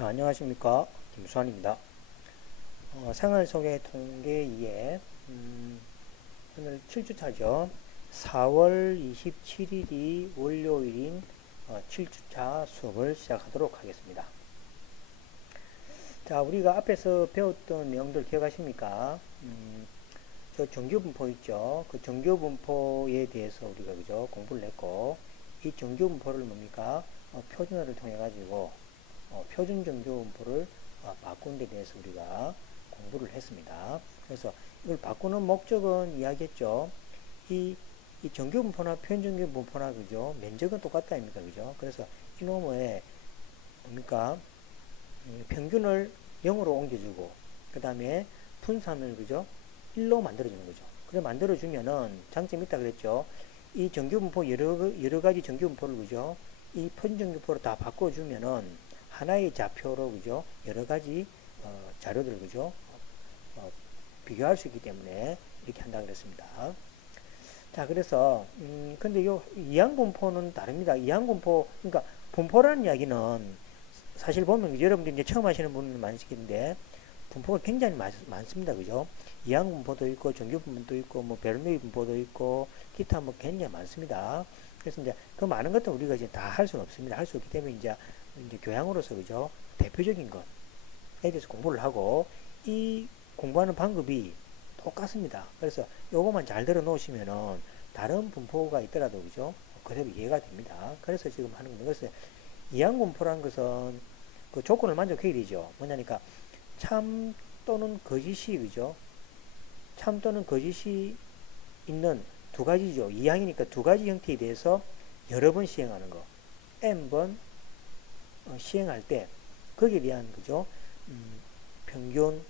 안녕하십니까. 김수환입니다. 생활 속의 통계 2에 오늘 7주차죠. 4월 27일이 월요일인 7주차 수업을 시작하도록 하겠습니다. 자, 우리가 앞에서 배웠던 내용들 기억하십니까? 저 정규분포 있죠. 그 정규분포에 대해서 우리가 그죠 공부를 했고, 이 정규분포를 뭡니까? 표준어를 통해 가지고 표준 정규분포를 바꾼 데 대해서 우리가 공부를 했습니다. 그래서 이걸 바꾸는 목적은 이야기했죠. 이, 이 정규분포나 표준정규분포나 그죠? 면적은 똑같다 아닙니까? 그죠? 그래서 이놈의 뭡니까? 평균을 0으로 옮겨주고 그 다음에 분산을 그죠? 1로 만들어주는 거죠. 그래 만들어주면은 장점이 있다 그랬죠. 이 정규분포 여러 가지 정규분포를 그죠? 이 표준정규분포로 다 바꿔주면은 하나의 좌표로 그죠? 여러 가지 자료들 그죠? 어, 비교할 수 있기 때문에 이렇게 한다 그랬습니다. 자, 그래서 근데 요 이항분포는 다릅니다. 이항분포 그러니까 분포라는 이야기는 사실 보면 여러분들이 이제 처음 하시는 분은 많으시겠는데 분포가 굉장히 많습니다. 그죠? 이항분포도 있고 정규분포도 있고 뭐 베르누이 분포도 있고 기타 뭐 굉장히 많습니다. 그래서 이제 그 많은 것들 우리가 이제 다 할 수는 없습니다. 할 수 없기 때문에 이제 교양으로서 그죠? 대표적인 것에 대해서 공부를 하고 이 공부하는 방법이 똑같습니다. 그래서 요것만 잘 들어 놓으시면은 다른 분포가 있더라도 그죠? 그대로 이해가 됩니다. 그래서 지금 하는 겁니다. 그래서 이항분포라는 것은 그 조건을 만족해야 되죠. 뭐냐니까 참 또는 거짓이 그죠? 참 또는 거짓이 있는 두 가지죠. 이항이니까 두 가지 형태에 대해서 여러 번 시행하는 거. n번 시행할 때 거기에 대한 그죠? 평균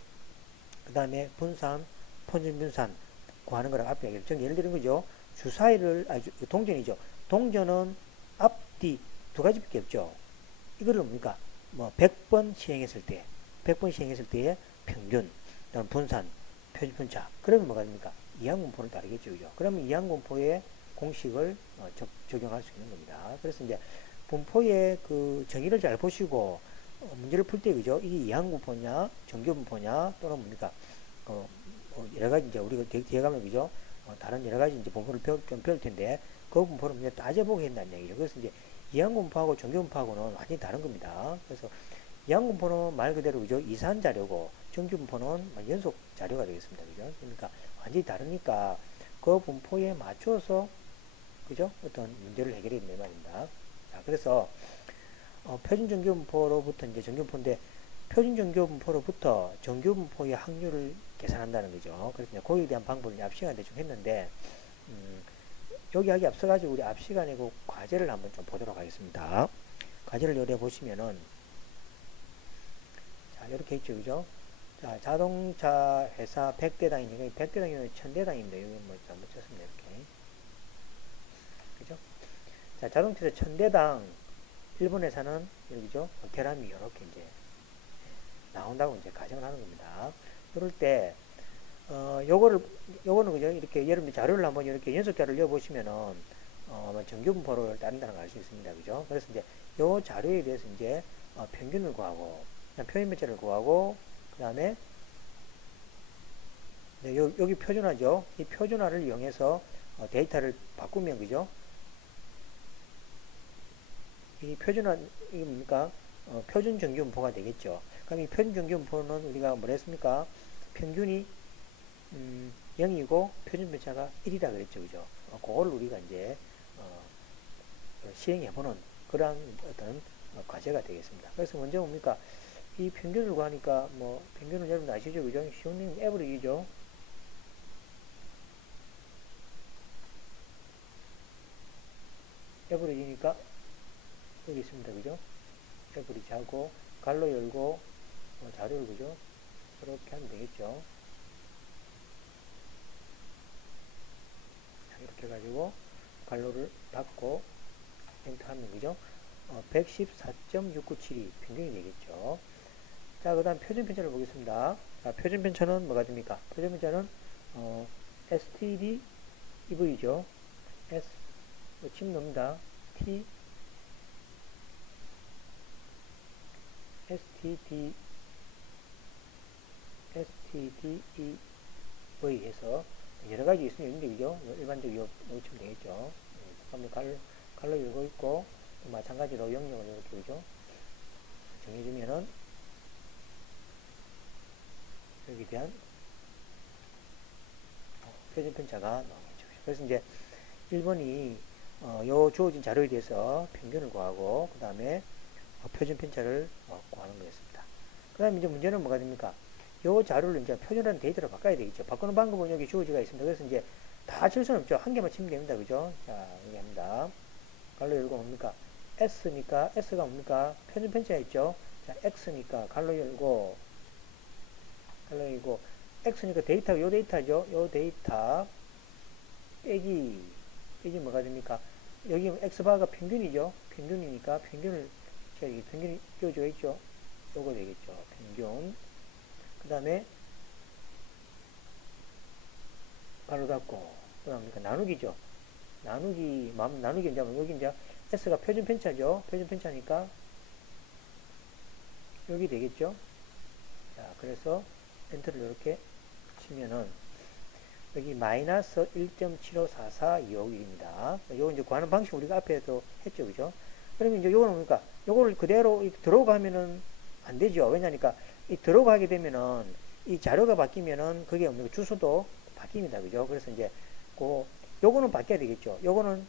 그 다음에 분산, 평균분산 구하는 거랑 앞에 얘기했죠. 예를 들은 거죠. 주사위를 동전이죠. 동전은 앞뒤 두 가지밖에 없죠. 이거를 뭡니까? 뭐 100번 시행했을 때, 100번 시행했을 때의 평균, 분산, 표준편차. 그러면 뭐가 됩니까? 이항분포를 따르겠죠, 그죠? 그러면 이항분포의 공식을 적용할 수 있는 겁니다. 그래서 이제 분포의 그 정의를 잘 보시고 문제를 풀 때 그죠? 이게 이항분포냐, 정규분포냐 또는 뭡니까? 여러 가지 이제 우리가 뒤에 가면 그죠? 다른 여러 가지 이제 분포를 좀 배울 텐데 그 분포를 이제 따져보게 한다는 얘기죠. 그래서 이제 이항분포하고 정규분포하고는 완전히 다른 겁니다. 그래서 이항분포는 말 그대로 그죠? 이산 자료고 정규분포는 연속 자료가 되겠습니다. 그죠? 그러니까 완전히 다르니까 그 분포에 맞춰서 그죠? 어떤 문제를 해결해야 된는 말입니다. 자, 그래서 표준정규분포로부터 이제 정규분포인데 표준정규분포로부터 정규분포의 확률을 계산한다는 거죠. 그래서 이제 거기에 대한 방법을 앞 시간에 좀 했는데 여기 하기 앞서가지고 우리 앞 시간에 그 과제를 한번 좀 보도록 하겠습니다. 과제를 요래 보시면은 자 이렇게 있죠, 그죠? 자 자동차 회사 100대당이니까 100대당이면 1000대당입니다. 여기 뭐 잘못 쳤습니다. 이렇게 그죠? 자 자동차에서 1000대당 일본 회사는 여기죠? 결함이 이렇게 이제 나온다고 이제 가정을 하는 겁니다. 그럴 때 요거는 그죠? 이렇게 여러분들 자료를 한번 이렇게 연속 자료를 읽어보시면은 정규분포를 따른다는 걸 알 수 있습니다. 그죠? 그래서 이제 요 자료에 대해서 이제 평균을 구하고 표현면제를 구하고 그 다음에 여기 표준화죠. 이 표준화를 이용해서 데이터를 바꾸면 그죠? 이 표준화 이게 뭡니까? 표준 정규분포가 되겠죠. 그럼 이 표준 정규분포는 우리가 뭘 했습니까? 평균이 0이고 표준 편차가 1이라 그랬죠. 그죠? 그걸 우리가 이제 시행해보는 그러한 어떤 과제가 되겠습니다. 그래서 먼저 뭡니까? 이 평균을 구하니까 뭐 평균은 여러분 아시죠? 그죠? 쉬운 에버리지죠. 에버리지니까 여기 있습니다. 그죠? 에버리지 하고 갈로 열고 자료를 그죠? 이렇게 하면 되겠죠. 이렇게 해가지고 갈로를 닫고 엔터하면 그죠? 114.697이 평균이 되겠죠. 자, 그 다음 표준 편차를 보겠습니다. 자, 표준 편차는 뭐가 됩니까? 표준 편차는 STD EV죠. S 침 넣습니다. T std, stdev에서 여러 가지 있으면 있는데, 그죠? 일반적으로 놓치면 되겠죠. 한번 갈로 열고 있고, 또 마찬가지로 영역을 이렇게, 그죠? 정해주면은, 여기에 대한 표준 편차가 나오겠죠. 그래서 이제 1번이 요 주어진 자료에 대해서 평균을 구하고, 그 다음에 표준 편차를 구하는 거였습니다. 그 다음에 이제 문제는 뭐가 됩니까? 요 자료를 이제 표준이라는 데이터로 바꿔야 되겠죠. 바꾸는 방법은 여기 주어지가 있습니다. 그래서 이제 다 칠 수는 없죠. 한 개만 치면 됩니다. 그죠? 자, 여기 합니다. 갈로 열고 뭡니까? S니까, S가 뭡니까? 표준 편차였죠. 자, X니까 갈로 열고, X니까 데이터가 요 데이터죠. 요 데이터, 빼기 뭐가 됩니까? 여기 X바가 평균이죠. 평균이니까 평균을, 자, 이 평균이 띄워져 있죠. 요거 되겠죠. 평균. 그 다음에 가로 닫고, 그 다음에 나누기죠. 나누기 이제 여기 이제 S가 표준 편차죠. 표준 편차니까 여기 되겠죠. 자, 그래서 엔터를 이렇게 치면은 여기 마이너스 1.754425입니다. 요거 이제 구하는 방식 우리가 앞에도 했죠. 그죠? 그러면 이제 요거는 뭡니까? 요거를 그대로 들어가면은 안 되죠. 왜냐니까 이 들어가게 되면은 이 자료가 바뀌면은 그게 없는 주소도 바뀝니다. 그죠? 그래서 이제 요거는 바뀌어야 되겠죠. 요거는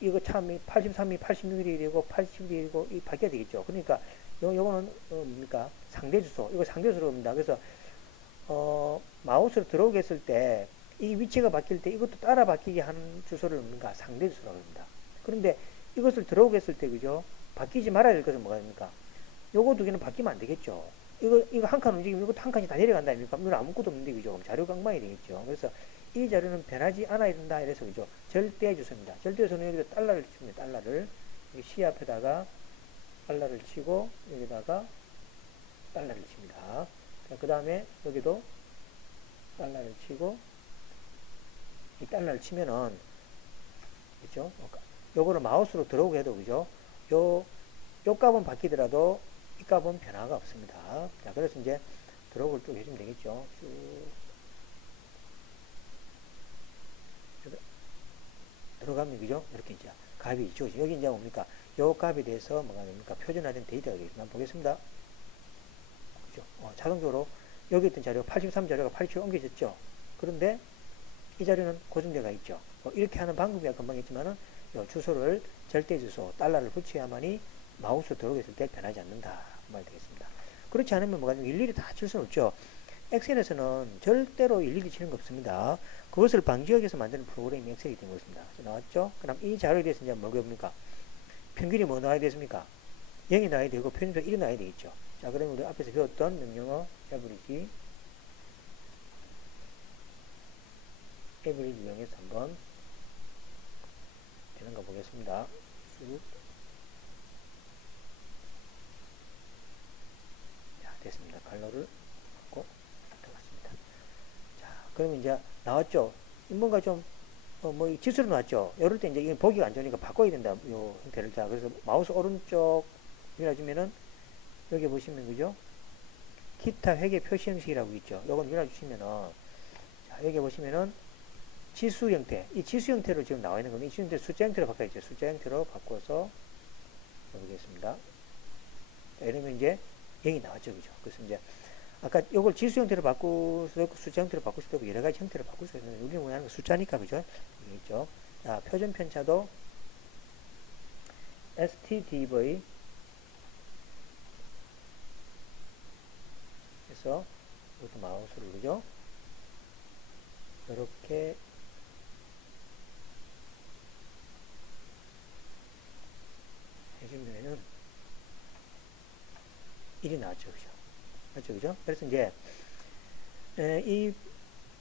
이거 참 83이 86이 되고 80이 되고 이 바뀌어야 되겠죠. 그러니까 요거는 뭡니까? 상대 주소. 이거 상대 주소입니다. 그래서 마우스로 들어오게 했을 때 이 위치가 바뀔 때 이것도 따라 바뀌게 하는 주소를 뭔가 상대 주소라고 합니다. 그런데 이것을 들어오게 했을 때 그죠? 바뀌지 말아야 될 것은 뭐가 됩니까? 요거 두 개는 바뀌면 안 되겠죠. 이거 한 칸 움직이면 이것도 한 칸이 다 내려간다 아닙니까? 이건 아무것도 없는데 그죠? 그럼 자료가 엉망이 되겠죠. 그래서 이 자료는 변하지 않아야 된다 이래서 그죠? 절대 주소입니다. 절대 주소는 여기다 달러를 칩니다. 달러를 C 앞에다가 달러를 치고 여기다가 달러를 칩니다. 그 다음에 여기도 달러를 치고 이 달러를 치면은 그죠? 요거를 마우스로 들어오게 해도 그죠? 요 값은 바뀌더라도 이 값은 변화가 없습니다. 자, 그래서 이제 들어오를 쭉 해주면 되겠죠. 쭉 들어가면 그죠? 이렇게 이제 값이 있죠. 여기 이제 뭡니까? 요 값에 대해서 뭐가 됩니까? 표준화된 데이터가 되겠습니다. 한번 보겠습니다. 그죠? 자동적으로 여기 있던 자료 83 자료가 87로 옮겨졌죠. 그런데 이 자료는 고정되어 있죠. 이렇게 하는 방법이 금방 했지만은 주소를 절대 주소 달러를 붙여야만이 마우스 들어오겠을 때 변하지 않는다 말 되겠습니다. 그렇지 않으면 뭐가 일일이 다 칠 수는 없죠. 엑셀에서는 절대로 일일이 치는 거 없습니다. 그것을 방지하기 위해서 만드는 프로그램이 엑셀이 된 것입니다. 나왔죠? 그럼 이 자료에 대해서 이제 뭐가 뭡니까? 평균이 뭐 나와야 되겠습니까? 0이 나와야 되고 표준표 1이 나와야 되겠죠. 자, 그러면 우리 앞에서 배웠던 명령어 에브리지 이용해서 한번 되는 거 보겠습니다. 쭉. 자, 됐습니다. 갈로를 갖고 들어갔습니다. 자, 그러면 이제 나왔죠? 뭔가 좀, 지수로 나왔죠? 이럴 때 이제 보기가 안 좋으니까 바꿔야 된다. 요 형태를. 자, 그래서 마우스 오른쪽 밀어주면은 여기 보시면 그죠? 기타 회계 표시 형식이라고 있죠. 요건 밀어주시면은 자, 여기 보시면은 지수 형태, 이 지수 형태로 지금 나와 있는 겁니다. 이 지수 형태 숫자 형태로 바꿔야죠. 숫자 형태로 바꿔서 해보겠습니다. 자, 이러면 이제 0이 나왔죠. 그죠? 그래서 이제 아까 이걸 지수 형태로 바꿀 수도 있고 숫자 형태로 바꿀 수도 있고 여러 가지 형태로 바꿀 수 있는데 우리는 원하는 건 숫자니까 그죠? 여기 있죠. 자, 표준 편차도 stdv 해서 이것도 마우스를 누르죠. 이렇게 해주면은 1이 나왔죠. 그죠? 맞죠? 그죠? 그래서 이제,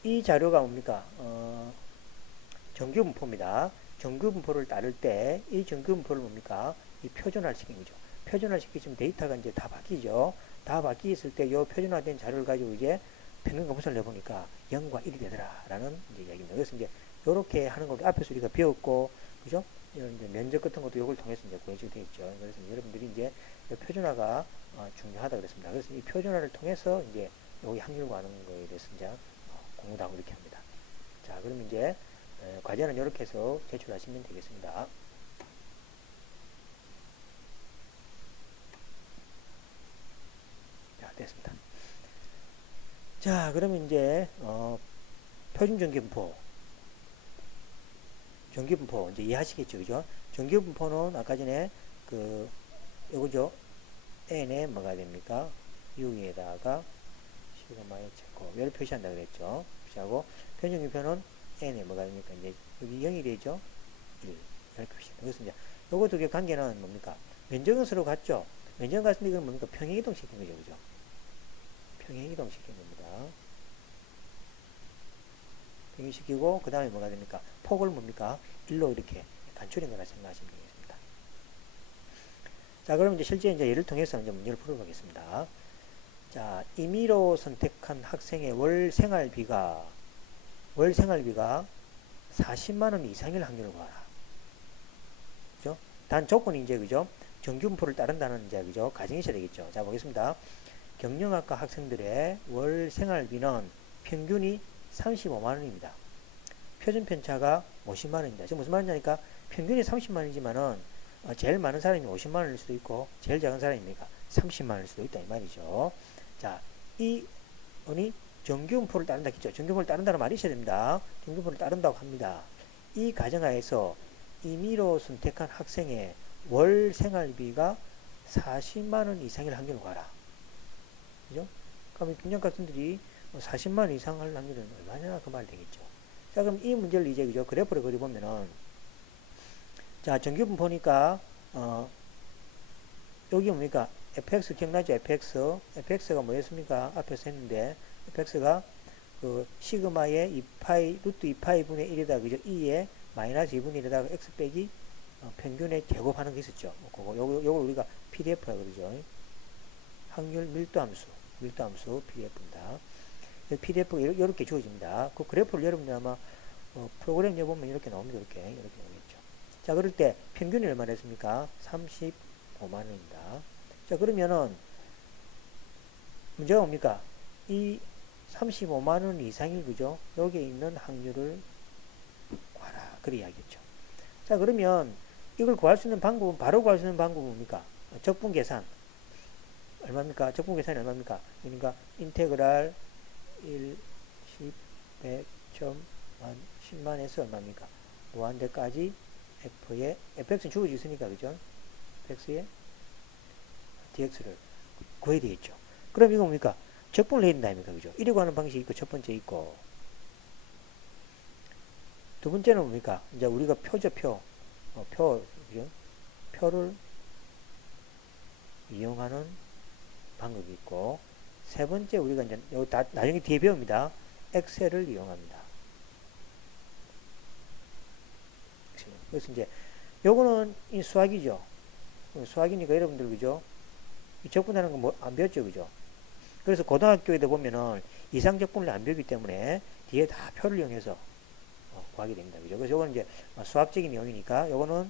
이 자료가 뭡니까? 정규 분포입니다. 정규 분포를 따를 때, 이 정규 분포를 뭡니까? 이 표준화를 시킨 거죠. 표준화 시키면 데이터가 이제 다 바뀌죠. 다 바뀌었을 때, 이 표준화된 자료를 가지고 이제 평균 검사를 내보니까 0과 1이 되더라. 라는 이제 이야기입니다. 그래서 이제, 요렇게 하는 걸 앞에서 우리가 배웠고, 그죠? 이런 이제 면접 같은 것도 이걸 통해서 이제 구해주게 되어 있죠. 그래서 여러분들이 이제 이 표준화가 중요하다 그랬습니다. 그래서 이 표준화를 통해서 이제 여기 확률 구하는 거에 대해서 이제 공부도 하고 이렇게 합니다. 자, 그럼 이제 과제는 이렇게 해서 제출하시면 되겠습니다. 자, 됐습니다. 자, 그러면 이제 표준 전기분포 이제 이해하시겠죠, 그죠? 전기분포는 아까 전에 그 요거죠. n에 뭐가 됩니까? 6에다가 시그마의 제곱 얘를 표시한다 그랬죠. 표시하고 변형기표는 n에 뭐가 됩니까? 이제 여기 0이 되죠. 1 이렇게 표시합니다. 그래서 이제 요거 두 개 관계는 뭡니까? 면적은 서로 같죠. 면적 같은데 이건 뭡니까? 평행이동 시킨 거죠, 그죠? 평행이동 시킨 겁니다. 평행시키고 그 다음에 뭐가 됩니까? 폭을 뭡니까? 1로 이렇게 간추린 거라 생각하시면 되겠습니다. 자, 그럼 이제 실제 이제 예를 통해서 이제 문제를 풀어보겠습니다. 자, 임의로 선택한 학생의 월 생활비가 40만 원 이상일 확률을 구하라. 그죠? 단 조건이 이제 그죠? 정규분포를 따른다는 이제 그죠? 가정이 있어야 되겠죠. 자, 보겠습니다. 경영학과 학생들의 월 생활비는 평균이 35만 원입니다. 표준 편차가 50만 원입니다. 지금 무슨 말이냐니까 평균이 30만 원이지만은 제일 많은 사람이 50만 원일 수도 있고 제일 작은 사람입니까? 30만 원일 수도 있다 이 말이죠. 자, 이 원이 정규분포를 따른다 했죠. 정규분포를 따른다는 말이 있어야 됩니다. 정규분포를 따른다고 합니다. 이 가정하에서 임의로 선택한 학생의 월 생활비가 40만 원 이상일 확률을 구하라. 그죠? 그럼 경영학생들이 40만 원 이상 할 확률은 얼마냐 그 말 되겠죠. 자, 그럼 이 문제를 이제 그죠? 그래프를 그려보면은 자, 정규분포니까 여기 뭡니까? fx 기억나죠? fx가 뭐였습니까? 앞에서 했는데 fx가 그 시그마의 2파이 루트 2파이 분의 1에다 그죠? 2에 마이너스 2분의 1에다가 x 빼기 평균에 제곱하는 게 있었죠. 요걸 우리가 PDF라 그러죠. 확률 밀도함수 PDF입니다. PDF가 이렇게 주어집니다. 그 그래프를 여러분들 아마 프로그램 여보면 이렇게 나옵니다. 이렇게 나오겠죠. 자, 그럴 때 평균이 얼마나 했습니까? 35만 원입니다. 자, 그러면은 문제가 뭡니까? 이 35만 원 이상일 그죠? 여기에 있는 확률을 구하라. 그래 이야기했죠. 자, 그러면 이걸 구할 수 있는 방법은 바로 구할 수 있는 방법은 뭡니까? 적분 계산. 얼마입니까? 적분 계산이 얼마입니까? 그러니까 인테그랄 1, 10, 100, 1000, 만, 10만에서 얼마입니까? 무한대까지 f의 fx는 주어져 있으니까 그죠? fx의 dx를 구해야 되겠죠. 그럼 이거 뭡니까? 적분을 해야 된다니까 그죠? 이래 구하는 방식이 있고 첫 번째 있고 두 번째는 뭡니까? 이제 우리가 표죠. 그죠? 표를 이용하는 방법이 있고 세 번째 우리가 이제 나중에 뒤에 배웁니다. 엑셀을 이용합니다. 그래서 이제 요거는 이 수학이죠. 수학이니까 여러분들 그죠? 이 적분하는 거 뭐 안 배웠죠, 그죠? 그래서 고등학교에도 보면은 이상적분을 안 배우기 때문에 뒤에 다 표를 이용해서 구하게 됩니다, 그죠? 그래서 요거는 이제 수학적인 내용이니까 요거는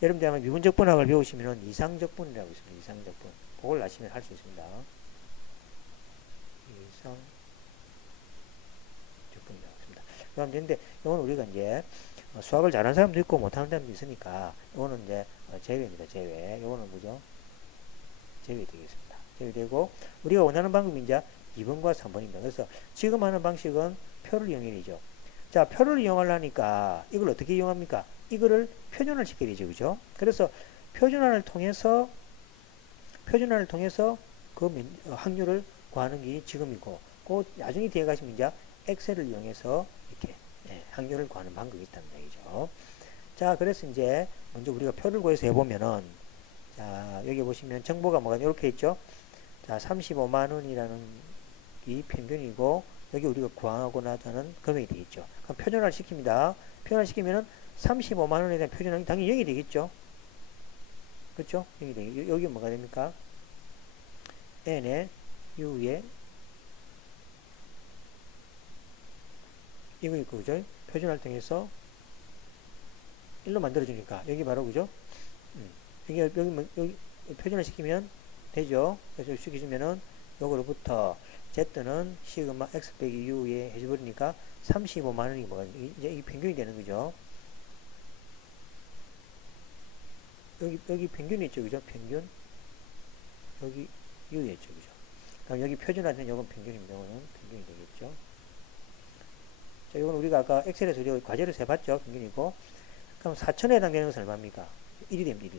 여러분들 아마 미분적분학을 배우시면은 이상적분이라고 있습니다. 이상적분. 그걸 아시면 할 수 있습니다. 이상적분이라고 있습니다. 그럼 근데 요거는 우리가 이제 수학을 잘하는 사람도 있고 못하는 사람도 있으니까 요거는 이제 제외입니다. 제외. 요거는 뭐죠? 제외되겠습니다. 제외되고 우리가 원하는 방법이 이제 2번과 3번입니다. 그래서 지금 하는 방식은 표를 이용해야죠. 자, 표를 이용하려니까 이걸 어떻게 이용합니까? 이거를 표준화를 시켜야 되죠. 그죠? 그래서 표준화를 통해서 그 확률을 구하는 게 지금이고 그 나중에 뒤에 가시면 이제 엑셀을 이용해서 이렇게 확률을 구하는 방법이 있다는 얘기죠. 자, 그래서 이제 먼저 우리가 표를 구해서 해보면은 자, 여기 보시면 정보가 뭐가 이렇게 있죠. 자, 35만 원이라는 이 평균이고 여기 우리가 구하고 나서는 금액이 되겠죠. 그럼 표준화를 시킵니다. 표준화 시키면은 35만 원에 대한 표준화는 당연히 0이 되겠죠. 그렇죠? 0이 되겠죠. 여기 뭐가 됩니까? n에 u에 이거 있고 그죠? 표준화를 통해서 1로 만들어주니까 여기 바로 그죠? 여기 표준화 시키면 되죠. 그래서 시키시면은 요거로부터 Z는 시그마 X 빼기 U에 해줘버리니까 35만 원이 뭐가, 이제 이 평균이 되는 거죠. 여기 평균이 있죠. 그죠? 평균. 여기 U였죠. 그죠? 그럼 여기 표준화된 요건 평균입니다. 요거는 평균이 되겠죠. 자, 이건 우리가 아까 엑셀에서 우리가 과제를 세봤죠. 평균이고. 그럼 4천에 해당되는 것은 얼마입니까? 1이 됩니다.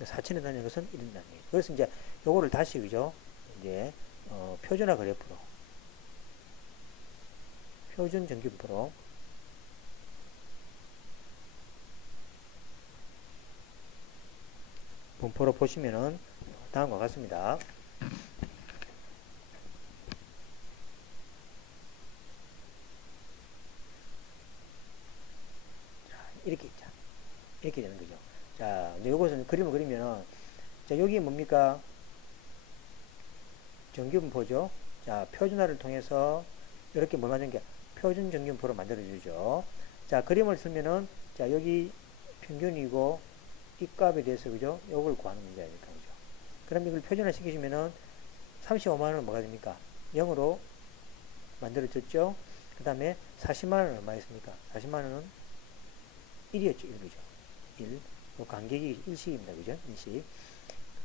1. 4천에 해당되는 것은 1이 됩니다. 그래서 이제 요거를 다시, 그죠? 이제, 표준화 그래프로. 표준 정규분포로. 분포로 보시면은 다음과 같습니다. 이렇게 있자. 이렇게 되는 거죠. 자, 이제 요것은 그림을 그리면은, 자, 여기 뭡니까? 정규분포죠. 자, 표준화를 통해서 이렇게 뭘 만드는 게 표준 정규분포로 만들어주죠. 자, 그림을 쓰면은, 자, 여기 평균이고, 이 값에 대해서, 그죠? 요걸 구하는 문제니까, 그죠? 그럼 이걸 표준화 시키시면은 35만원은 뭐가 됩니까? 0으로 만들어졌죠? 그 다음에 40만원은 얼마였습니까? 40만원은 1이었죠, 1, 그죠? 1. 간격이 일식입니다, 그죠? 일식.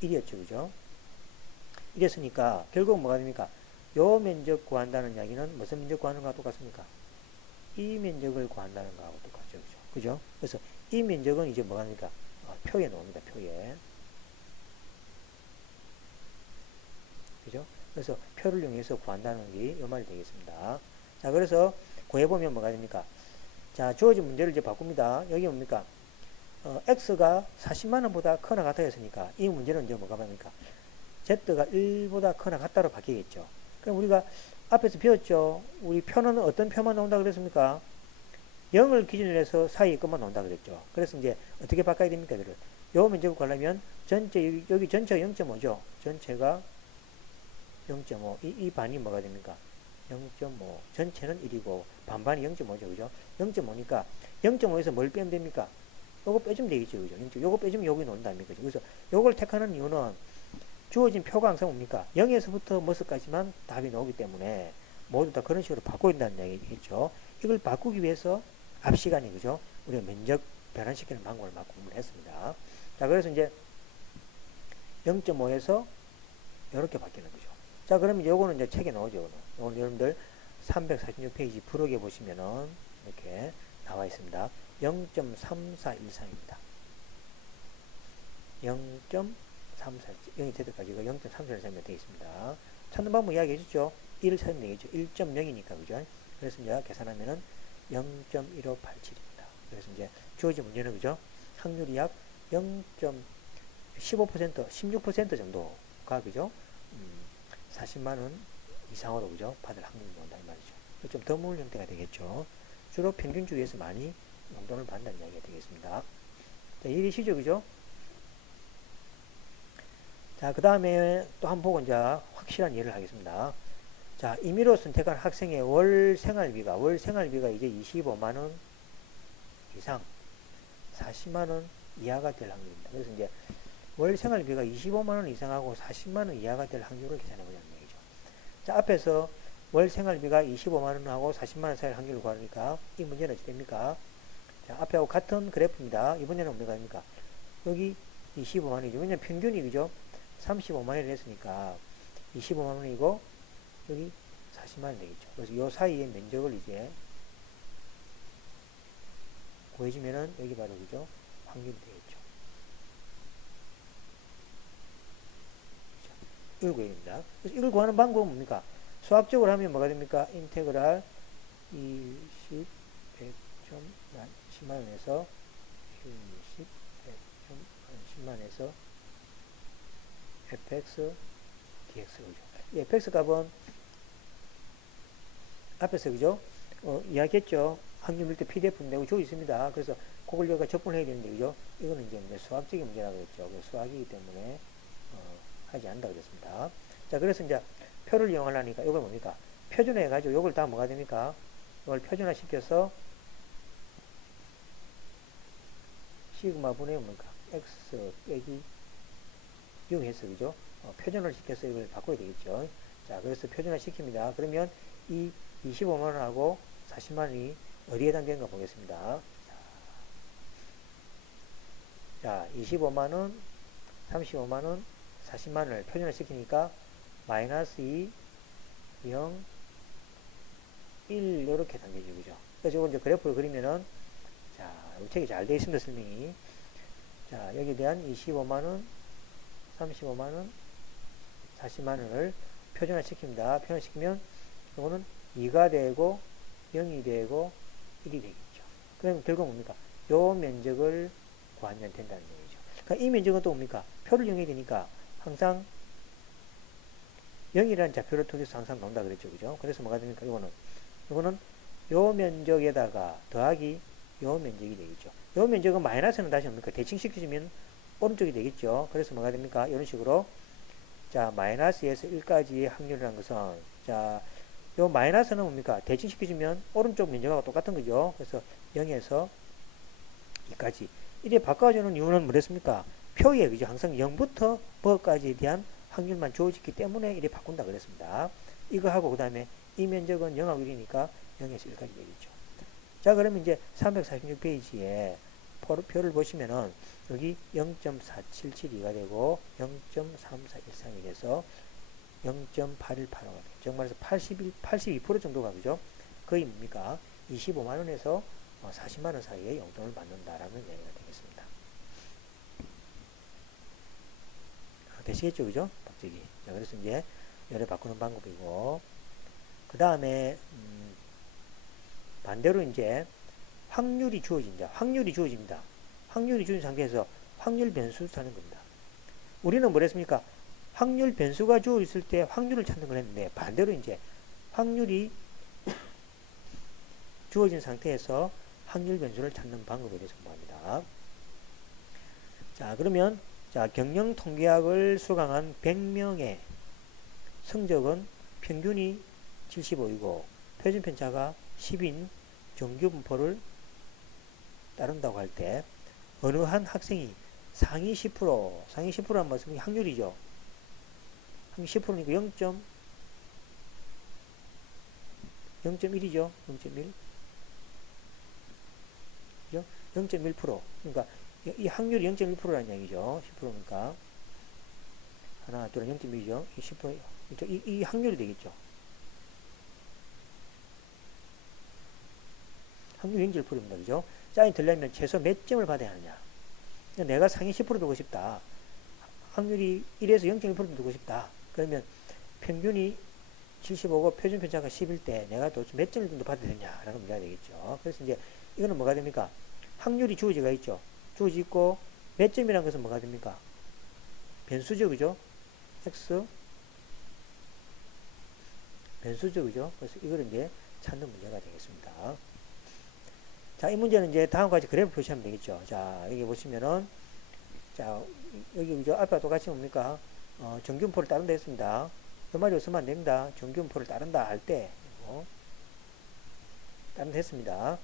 1이었죠, 그죠? 이랬으니까, 결국은 뭐가 됩니까? 요 면적 구한다는 이야기는 무슨 면적 구하는 거와 똑같습니까? 이 면적을 구한다는 거하고 똑같죠, 그죠? 그죠? 그래서 이 면적은 이제 뭐가 됩니까? 표에 나옵니다, 표에. 그죠? 그래서 표를 이용해서 구한다는 게 요 말이 되겠습니다. 자, 그래서 구해보면 뭐가 됩니까? 자, 주어진 문제를 이제 바꿉니다. 여기 뭡니까? x가 40만원보다 크나 같아 했으니까 이 문제는 이제 뭐가 됩니까? z가 1보다 크나 같다로 바뀌겠죠. 그럼 우리가 앞에서 배웠죠. 우리 표는 어떤 표만 나온다 그랬습니까? 0을 기준으로 해서 사이의 것만 나온다 그랬죠. 그래서 이제 어떻게 바꿔야 됩니까? 이거를. 요 면적을 구하려면 전체, 여기 전체가 0.5죠. 전체가 0.5. 이 반이 뭐가 됩니까? 0.5. 전체는 1이고 반반이 0.5죠. 그죠? 0.5니까 0.5에서 뭘 빼면 됩니까? 요거 빼주면 되겠죠. 그죠? 요거 빼주면 여기 나온답니까? 그래서 요걸 택하는 이유는 주어진 표가 항상 뭡니까? 0에서부터 뭐서까지만 답이 나오기 때문에 모두 다 그런 식으로 바꿔야 된다는 얘기겠죠. 이걸 바꾸기 위해서 앞 시간에, 그죠? 우리가 면적 변환시키는 방법을 막 공부를 했습니다. 자, 그래서 이제 0.5에서 이렇게 바뀌는 거죠. 자, 그러면 요거는 이제 책에 나오죠. 오늘 여러분들 346페이지 부록에 보시면은 이렇게 나와 있습니다. 0.3413입니다. 0.34, 0이 될 때까지 0.3413이면 되어 있습니다. 찾는 방법 이야기해 줬죠. 1을 찾으면 되겠죠. 1.0이니까, 그죠? 그래서 이제 계산하면은 0.1587입니다. 그래서 이제 주어진 문제는, 그죠? 확률이 약 0.15%, 16% 정도가, 그죠? 40만원 이상으로, 그죠? 받을 확률이 나온다, 이 말이죠. 좀 더 모을 형태가 되겠죠. 주로 평균주의에서 많이 용돈을 받는다는 이야기가 되겠습니다. 자, 이해되시죠, 그죠? 자, 그 다음에 또 한 번 보고 이제 확실한 예를 하겠습니다. 자, 임의로 선택한 학생의 월 생활비가 이제 25만원 이상, 40만원 이하가 될 확률입니다. 그래서 이제 월 생활비가 25만원 이상하고 40만원 이하가 될 확률을 계산해보자는 얘기죠. 자, 앞에서 월 생활비가 25만원하고 40만원 사이 확률을 구하니까 이 문제는 어떻게 됩니까? 자, 앞에하고 같은 그래프입니다. 이번에는 뭐가 됩니까? 여기 25만원이죠. 왜냐면 평균이, 그죠? 35만원을 했으니까 25만원이고 여기 40만원 되겠죠. 그래서 이 사이의 면적을 이제 구해주면은 여기 바로, 그죠? 확률이 되겠죠. 이걸 구해야 됩니다. 그래서 이걸 구하는 방법은 뭡니까? 수학적으로 하면 뭐가 됩니까? 인테그랄 20, 100점, 10만원에서 20, 100점, 10만원에서 fx, dx, 그죠? 이 fx 값은 앞에서, 그죠? 이야기했죠? 확률 밀도 PDF인데, 줘 있습니다. 그래서 그걸 여기가 적분해야 되는데, 그죠? 이거는 이제 수학적인 문제라고 했죠. 수학이기 때문에, 하지 않는다고 그랬습니다. 자, 그래서 이제 표를 이용하려니까 이걸 뭡니까? 표준화해가지고 이걸 다 뭐가 됩니까? 이걸 표준화 시켜서 시그마 분의 뭡니까? x 빼기 이용해서, 그죠? 표준을 시켜서 이걸 바꿔야 되겠죠. 자, 그래서 표준화 시킵니다. 그러면 이 25만원하고 40만원이 어디에 해당되는가 보겠습니다. 자, 25만원, 35만원, 40만원을 표준화 시키니까 마이너스 2, 0, 1 이렇게 당겨지죠. 그죠? 그래서 이거 이제 그래프를 그리면은 자, 이 책이 잘 되어 있습니다. 설명이. 자, 여기에 대한 25만원, 35만원, 40만원을 표준화 시킵니다. 표준화 시키면 이거는 2가 되고 0이 되고 1이 되겠죠. 그럼 결국 뭡니까? 요 면적을 구하면 된다는 얘기죠. 그러니까 이 면적은 또 뭡니까? 표를 이용해야 되니까 항상 0이라는 좌표를 통해서 항상 나온다 그랬죠. 그죠? 그래서 뭐가 됩니까? 이거는 요 면적에다가 더하기 요 면적이 되겠죠. 요 면적은 마이너스는 다시 뭡니까? 대칭시켜주면 오른쪽이 되겠죠. 그래서 뭐가 됩니까? 이런 식으로 자, 마이너스에서 1까지의 확률이라는 것은 자, 요 마이너스는 뭡니까? 대칭시켜주면 오른쪽 면적하고 똑같은 거죠. 그래서 0에서 2까지. 이래 바꿔주는 이유는 뭐랬습니까? 표에, 그죠? 항상 0부터 뭐까지에 대한 확률만 주어졌기 때문에 이래 바꾼다 그랬습니다. 이거 하고 그 다음에 이 면적은 0하고 1이니까 0에서 1까지 되겠죠. 자, 그러면 이제 346페이지에 표를 보시면은 여기 0.4772가 되고 0.3413이 돼서 0.8185가 돼요. 즉 말해서 82% 정도가 그죠? 거의 뭡니까? 25만원에서 40만원 사이에 용돈을 받는다라는 얘기가 되겠습니다. 되시겠죠? 그죠? 박제기. 자, 그래서 이제 열에 바꾸는 방법이고, 그 다음에, 반대로 이제 확률이 주어진다. 확률이 주어집니다. 확률이 주어진 상태에서 확률 변수 찾는 겁니다. 우리는 뭐랬습니까? 확률 변수가 주어 있을 때 확률을 찾는 걸 했는데, 반대로 이제 확률이 주어진 상태에서 확률 변수를 찾는 방법에 대해서 공부합니다. 자, 그러면 자, 경영 통계학을 수강한 100명의 성적은 평균이 75이고 표준 편차가 10인 정규 분포를 따른다고 할 때 어느 한 학생이 상위 10%, 상위 10%란 말씀이 확률이죠. 확률 10%니까 0.1이죠. 0.1. 그죠? 0.1%. 그러니까 이 확률이 0.1%라는 얘기죠. 10%니까. 하나, 둘, 0.1이죠. 이 10%, 이 확률이 되겠죠. 확률 0.1%입니다. 그죠? 짜이 들려면 최소 몇 점을 받아야 하느냐. 내가 상위 10% 두고 싶다. 확률이 1에서 0.1% 두고 싶다. 그러면 평균이 75고 표준 편차가 10일 때 내가 도대체 몇 점을 정도 받아야 되냐라는 문제가 되겠죠. 그래서 이제 이거는 뭐가 됩니까? 확률이 주어지가 있죠. 주어지 있고 몇 점이라는 것은 뭐가 됩니까? 변수죠. 그죠? x 변수죠. 그죠? 그래서 이걸 이제 찾는 문제가 되겠습니다. 자, 이 문제는 이제 다음과 같이 그래프 표시하면 되겠죠. 자, 여기 보시면은 자, 여기 그죠? 앞에 똑같이 뭡니까? 정균포를 따른다 했습니다. 그 말이 없으면 안 됩니다. 정균포를 따른다 할 때, 따른다 했습니다.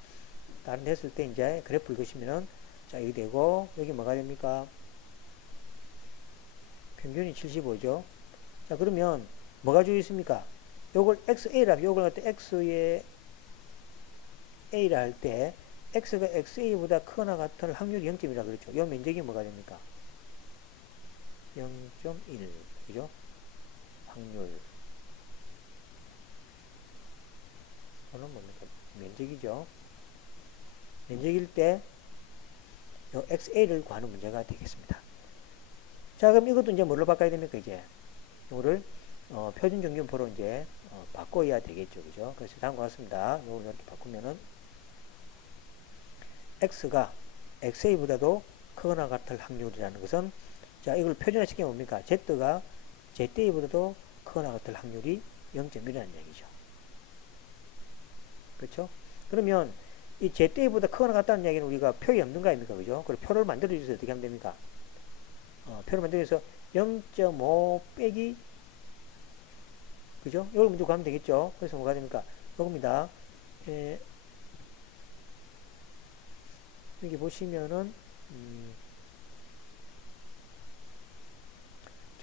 따른다 했을 때 이제 그래프 읽으시면은 자, 이게 되고, 여기 뭐가 됩니까? 평균이 75죠. 자, 그러면 뭐가 주어 있습니까? 요걸 XA라, 요걸 갖다 X의 A라 할 때, X가 XA보다 크거나 같은 확률이 0.1이라 그랬죠. 요 면적이 뭐가 됩니까? 0.1. 그죠? 확률. 이거는 뭡니까? 면적이죠. 면적일 때, 요 XA를 구하는 문제가 되겠습니다. 자, 그럼 이것도 이제 뭘로 바꿔야 됩니까? 이제, 이거를, 표준 정균포로 이제, 바꿔야 되겠죠. 그죠? 그래서 다음과 같습니다. 이걸 이렇게 바꾸면은, X가 XA보다도 크거나 같을 확률이라는 것은, 자, 이걸 표준화 시키면 뭡니까? Z가 ZA보다도 크거나 같을 확률이 0.1이라는 얘기죠. 그렇죠? 그러면 이 ZA보다 크거나 같다는 얘기는 우리가 표에 없는 거 아닙니까? 그죠? 그리고 표를 만들어주셔서 어떻게 하면 됩니까? 표를 만들어서 0.5 빼기 그죠? 이걸 먼저 구하면 되겠죠? 그래서 뭐가 됩니까? 이겁니다. 여기 보시면은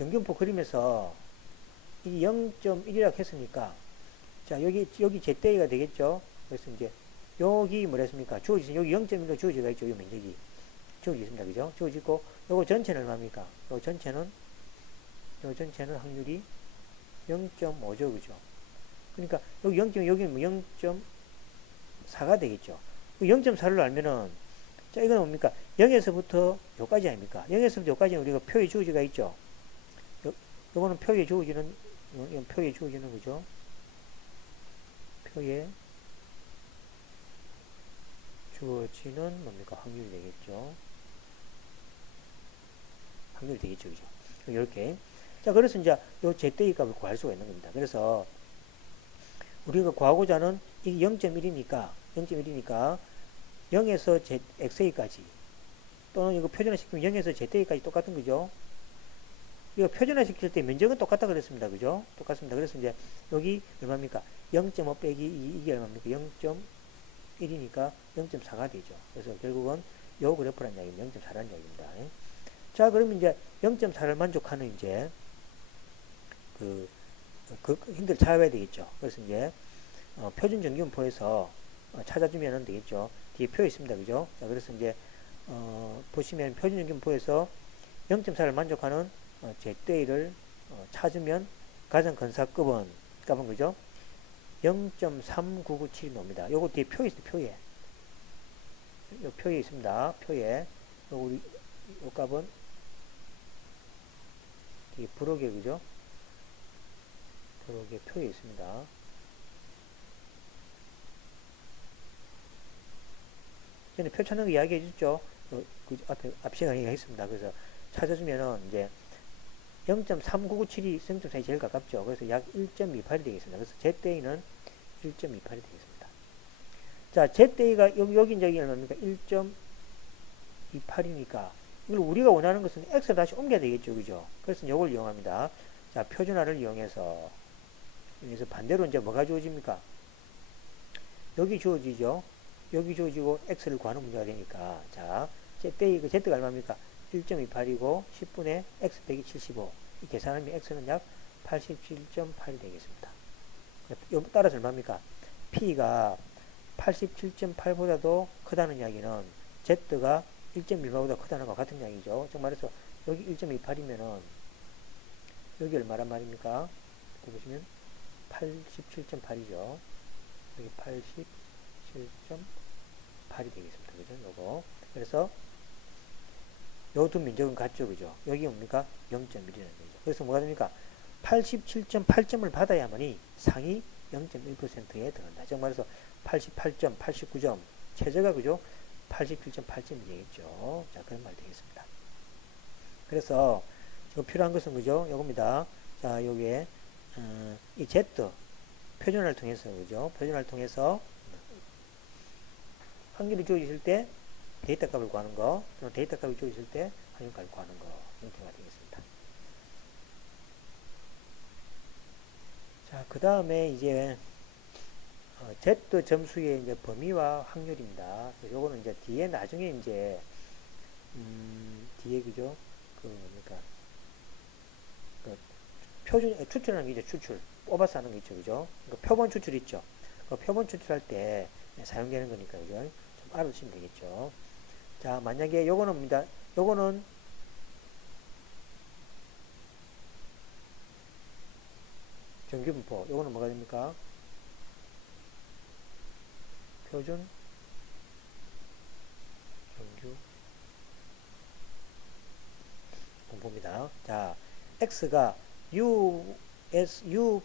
정규분포 그리면서 이 0.1이라고 했으니까 자 여기 제때가 되겠죠. 그래서 이제 여기 뭐랬습니까? 주어지신 여기 0.1로 주어지가 있죠. 이 면적이 주어지 있습니다. 그죠? 주어지고 요거 전체는 얼마입니까? 요 전체는 확률이 0.5죠. 그죠? 그러니까 여기 0. 여기는 0.4가 되겠죠. 0.4를 알면은 자 이건 뭡니까? 0에서부터 여기까지 아닙니까? 0에서부터 여기까지는 우리가 표의 주어지가 있죠. 요거는 표에 주어지는 그죠? 표에 주어지는 뭡니까? 확률이 되겠죠. 확률이 되겠죠. 그죠? 이렇게. 자, 그래서 이제 요 제때의 값을 구할 수가 있는 겁니다. 그래서 우리가 구하고자 하는 이게 0.1이니까 0에서 xa까지 또는 이거 표준화시키면 0에서 za까지 똑같은 거죠. 이거 표준화시킬 때 면적은 똑같다 그랬습니다. 그죠? 똑같습니다. 그래서 이제 여기 얼마입니까? 0.5 빼기 2, 이게 얼마입니까? 0.1이니까 0.4가 되죠. 그래서 결국은 요 그래프란 이야기는 0.4라는 이야기입니다. 자, 그러면 이제 0.4를 만족하는 이제 그 힘들 찾아봐야 되겠죠. 그래서 이제 표준 정규분포에서 찾아주면 되겠죠. 뒤에 표 있습니다. 그죠? 자, 그래서 이제 보시면 표준 정규분포에서 0.4를 만족하는 제때를 찾으면 가장 근사급은 그죠? 0.3997이 나옵니다. 요거 뒤에 표 있습니다. 표에. 요 표에 있습니다. 표에. 요 값은 뒤에 부록에 그죠? 부록에 표에 있습니다. 전에 표 찾는 거 이야기해 줬죠? 그 앞 시간에 얘기했습니다. 그래서 찾아주면은 이제 0.3997이 0.4이 제일 가깝죠. 그래서 약 1.28이 되겠습니다. 그래서 제때는 1.28이 되겠습니다. 자, 제때가 여기 이제 얼마입니까? 1.28이니까 이걸 우리가 원하는 것은 x를 다시 옮겨야 되겠죠. 그죠? 그래서 이걸 이용합니다. 자, 표준화를 이용해서 반대로 이제 뭐가 주어집니까? 여기 주어지죠. 여기 주어지고 x를 구하는 문제가 되니까 자, z가 얼마입니까? 1.28이고 10분의 x 빼기 75 이 계산하면 x는 약 87.8이 되겠습니다. 따라서 얼마입니까? p가 87.8보다도 크다는 이야기는 z가 1.28보다 크다는 것과 같은 이야기죠. 즉 말해서 여기 1.28이면은 여기 얼마란 말입니까? 보시면 87.8이죠. 여기 87.8이 되겠습니다. 그죠? 요거. 그래서 요 두 면적은 같죠. 그죠? 여기 뭡니까? 0.1이라는 거죠. 그래서 뭐가 됩니까? 87.8점을 받아야만이 상위 0.1%에 들어간다. 즉 말해서 88점, 89점, 최저가 그죠? 87.8점이 되겠죠. 자, 그런 말 되겠습니다. 그래서 지금 필요한 것은 그죠? 요겁니다. 자, 요게 이 Z 표준화를 통해서 그죠? 표준화를 통해서 확률이 주어졌을 때 데이터 값을 구하는 거, 또는 데이터 값이 주어졌을 때 확률 값을 구하는 거 형태가 되겠습니다. 자, 그 다음에 이제 Z 점수의 이제 범위와 확률입니다. 요거는 이제 뒤에 나중에 이제 뒤에 그죠? 뭡니까? 표준 추출하는 게 이제 추출 뽑아서 하는 게 있죠. 그죠? 표본 추출 있죠. 표본 추출할 때 사용되는 거니까 그죠? 좀 알아두시면 되겠죠. 자, 만약에 요거는 뭡니다. 요거는 정규분포. 요거는 뭐가 됩니까? 표준 정규 분포입니다. 자, x가 u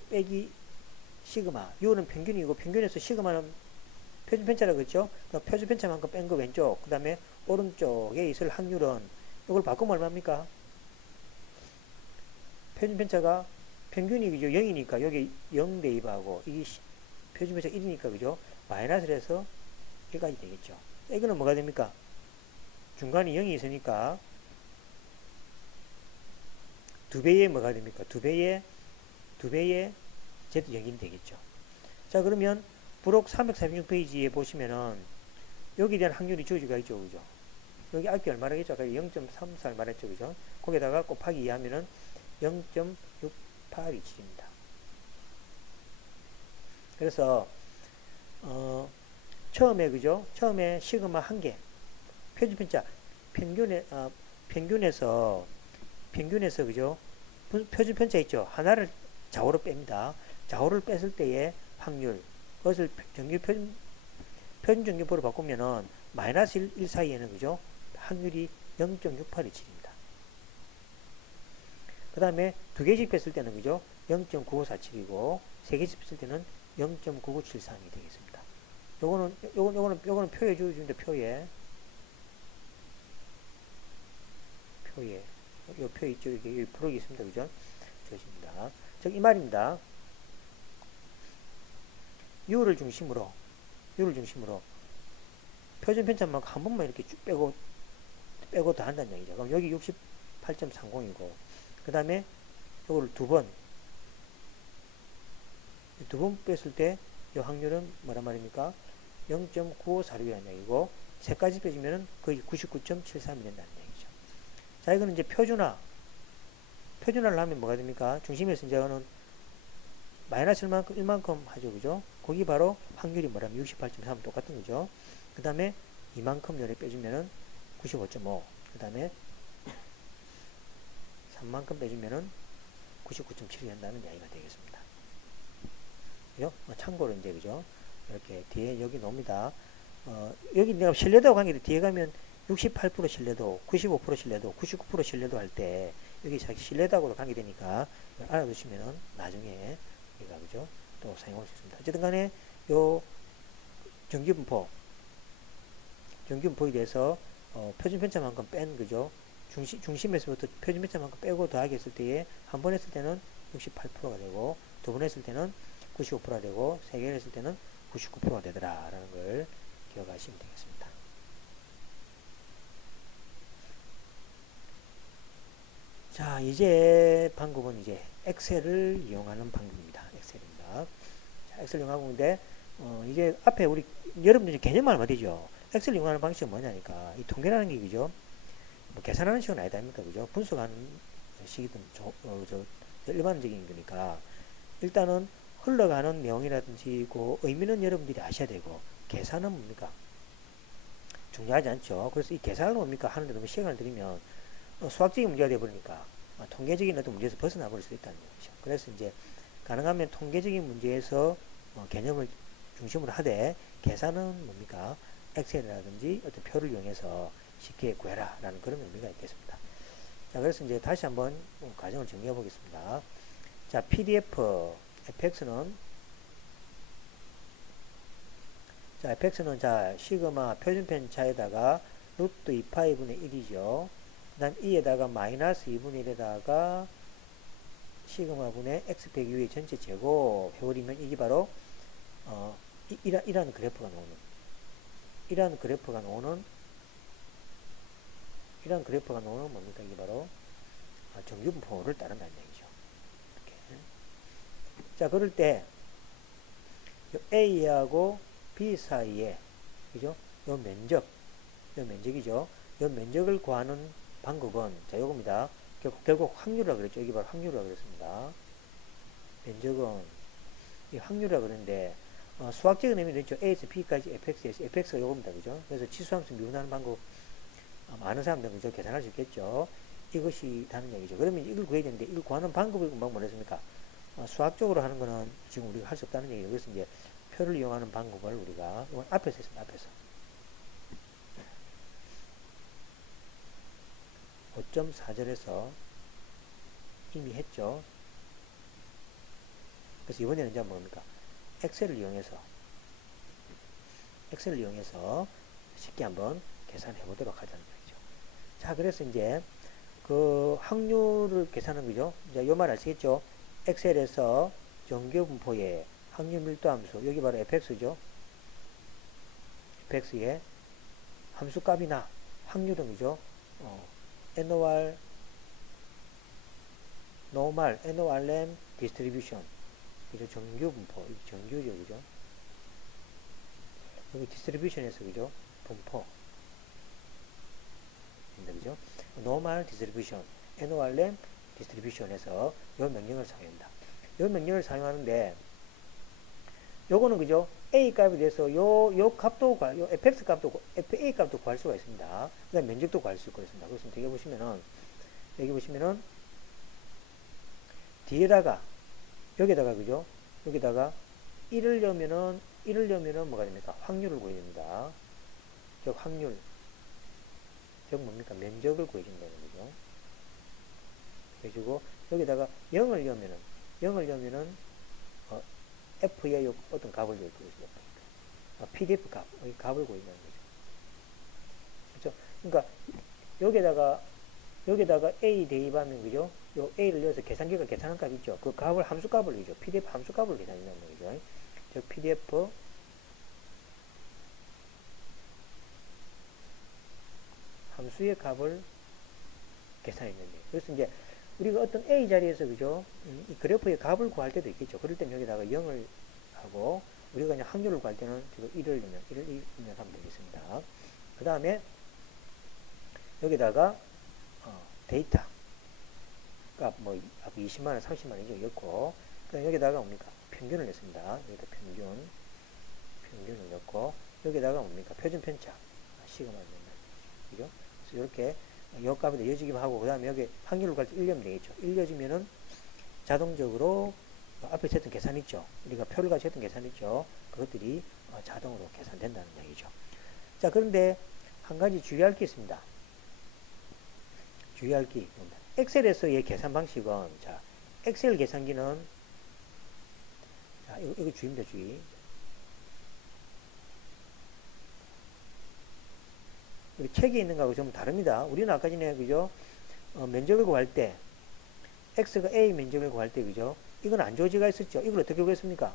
빼기 시그마. u는 평균이고 평균에서 시그마는 표준 편차라고 했죠. 그러니까 표준 편차만큼 뺀 거 왼쪽. 그 다음에 오른쪽에 있을 확률은 이걸 바꾸면 얼마입니까? 표준 편차가 평균이 그죠? 0이니까 여기 0 대입하고 이게 표준 편차 1이니까 그죠? 마이너스를 해서 1까지 되겠죠. 이거는 뭐가 됩니까? 중간에 0이 있으니까 두 배의 뭐가 됩니까? 두 배의 Z0이 되겠죠. 자, 그러면 부록 346페이지에 보시면은 여기에 대한 확률이 주어지가 있죠. 그죠? 여기 앞에 얼마라겠죠? 아까 0.34 말했죠. 그죠? 거기다가 곱하기 2 하면은 0.682입니다. 그래서 처음에 그죠? 처음에 시그마 한 개, 표준편차 평균에서 그죠? 표준편차 있죠? 하나를 좌우로 뺍니다. 좌우를 뺐을 때의 확률, 그것을 표준정규표로 바꾸면은 마이너스 1 사이에는 그죠? 확률이 0.6827입니다. 그 다음에 두 개씩 뺐을 때는 그죠? 0.9547이고 세 개씩 뺐을 때는 0.9973이 되겠습니다. 요거는 표에 주어주는데 표에 요 표 있죠? 여기 부록이 있습니다. 그죠? 저것입니다. 즉 이 말입니다. U를 중심으로 표준 편차만큼 한 번만 이렇게 쭉 빼고 더 한다는 얘기죠. 그럼 여기 68.30이고 그 다음에 요거를 두 번 뺐을 때 이 확률은 뭐란 말입니까? 0.9546이라는 얘기고 세까지 빼주면 거의 99.73이 된다는 얘기죠. 자, 이거는 이제 표준화를 하면 뭐가 됩니까? 중심에서 이제는 마이너스 1만큼 하죠. 그죠? 거기 바로 확률이 뭐라면 68.3 똑같은 거죠. 그 다음에 이만큼 열에 빼주면은 95.5. 그 다음에 3만큼 빼주면은 99.7이 된다는 이야기가 되겠습니다. 그죠? 참고로 이제, 그죠? 이렇게 뒤에 여기 놓습니다. 여기 내가 신뢰도와 관계돼 뒤에 가면 68% 신뢰도, 95% 신뢰도, 99% 신뢰도 할 때 여기 자기 신뢰도하고도 관계되니까 알아두시면은 나중에 우리가 그죠? 또 사용할 수 있습니다. 어쨌든 간에 요 정규분포에 대해서 표준 편차만큼 뺀 그죠? 중심에서부터 표준 편차만큼 빼고 더하기 했을 때에 한 번 했을 때는 68%가 되고 두 번 했을 때는 95%가 되고 세 개를 했을 때는 99%가 되더라라는 걸 기억하시면 되겠습니다. 자, 이제 방법은 이제 엑셀을 이용하는 방법입니다. 엑셀입니다. 자, 엑셀 이용하고 있는데 이제 앞에 우리 여러분들이 개념 알면 되죠. 엑셀 이용하는 방식은 뭐냐니까 이 통계라는 게 그죠? 뭐 계산하는 식은 아니다 아닙니까? 그죠? 분석하는 식이든 일반적인 거니까 일단은 흘러가는 내용이라든지 그 의미는 여러분들이 아셔야 되고 계산은 뭡니까? 중요하지 않죠. 그래서 이 계산을 뭡니까? 하는데 너무 시간을 들이면 수학적인 문제가 되어버리니까 통계적인 어떤 문제에서 벗어나 버릴 수 있다는 거죠. 그래서 이제 가능하면 통계적인 문제에서 개념을 중심으로 하되 계산은 뭡니까? 엑셀이라든지 어떤 표를 이용해서 쉽게 구해라 라는 그런 의미가 있겠습니다. 자, 그래서 이제 다시 한번 과정을 정리해 보겠습니다. 자, PDF fx는 자 시그마 표준편차에다가 루트 2파이분의 1이죠. 그 다음 e에다가 마이너스 2분의 1에다가 시그마분의 x 빼기 u의 전체 제곱 해버리면 이게 바로 이러한 그래프가 나오는 뭡니까? 이게 바로 정규분포를 따른다는 얘기죠. 이렇게. 자, 그럴 때 A하고 B 사이에 그죠? 요 면적이죠. 요 면적을 구하는 방법은 자, 요겁니다. 결국 확률이라고 그랬죠. 이게 바로 확률이라고 그랬습니다. 면적은 이 확률이라고 그랬는데 수학적인 의미로 있죠. A에서 B까지 fx에서 fx가 요겁니다. 그죠? 그래서 치수함수 미분하는 방법 많은 사람들은 그죠? 계산할 수 있겠죠. 이것이 다는 얘기죠. 그러면 이걸 구해야 되는데 이걸 구하는 방법이 금방 뭐랬습니까? 수학적으로 하는 거는 지금 우리가 할 수 없다는 얘기예요. 그래서 이제 표를 이용하는 방법을 우리가 이건 앞에서 했습니다. 앞에서 5.4절에서 이미 했죠. 그래서 이번에는 이제 뭡니까? 엑셀을 이용해서 쉽게 한번 계산해 보도록 하자는 얘기죠. 자, 그래서 이제 그 확률을 계산하는 거죠. 이제 요 말 아시겠죠? 엑셀에서 정규분포의 확률 밀도 함수, 여기 바로 fx죠. fx의 함수값이나 확률은 그죠? NOR, NORM distribution. 그죠? 정규분포, 정규죠, 그죠? 여기 distribution에서 그죠? 분포. 그죠? normal distribution, NORM 디스트리뷰션에서 요 명령을 사용한다. 요 명령을 사용하는데 요거는 그죠? A 값에 대해서 요 값도 요 fx 값도 fa 값도 구할 수가 있습니다. 그다음 면적도 구할 수 있고 그렇습니다. 그래서 여기 보시면은 뒤에다가 여기다가 그죠? 여기다가 1을 넣으면은 뭐가 됩니까? 확률을 구해야 됩니다. 즉 확률 즉 뭡니까? 면적을 구해준다는 거죠. 그래가지고 여기다가 0을 넣으면은 f의 어떤 값을 구할 수 있습니다. PDF 값의 값을 구한다는 거죠. 그렇죠? 그러니까 여기다가 a 대입하면 그죠? 요 a를 넣어서 계산기가 계산한 값 있죠. 그 값을 함수 값을 넣죠. PDF 함수 값을 계산한다는 거죠. 즉 PDF 함수의 값을 계산했는데 그래서 이제 우리가 어떤 a 자리에서 그죠? 이 그래프의 값을 구할 때도 있겠죠. 그럴 때는 여기다가 0을 하고 우리가 그냥 확률을 구할 때는 지금 1을 입력하면 되겠습니다. 그 다음에 여기다가 데이터 값 뭐 20만원, 30만원이죠. 넣고 여기다가 뭡니까? 평균을 냈습니다. 여기다 평균을 넣고 여기다가 뭡니까? 표준 편차 시그마를 낸다. 그죠? 그래서 이렇게 요 값에다 이어지기만 하고 그 다음에 여기 확률을 구할 때 1려면 되겠죠. 1려지면은 자동적으로 앞에 했던 계산 있죠. 우리가 표를 가지고 했던 계산 있죠. 그것들이 자동으로 계산된다는 얘기죠. 자, 그런데 한 가지 주의할 게 있습니다. 주의할 게 있습니다. 엑셀에서의 계산 방식은 자, 엑셀 계산기는 자, 이거 주의입니다. 주의. 우리 책에 있는 거하고 좀 다릅니다. 우리는 아까 전에 그죠? 면적을 구할 때 x가 a 면적을 구할 때 그죠? 이건 안 조지가 있었죠. 이걸 어떻게 구했습니까?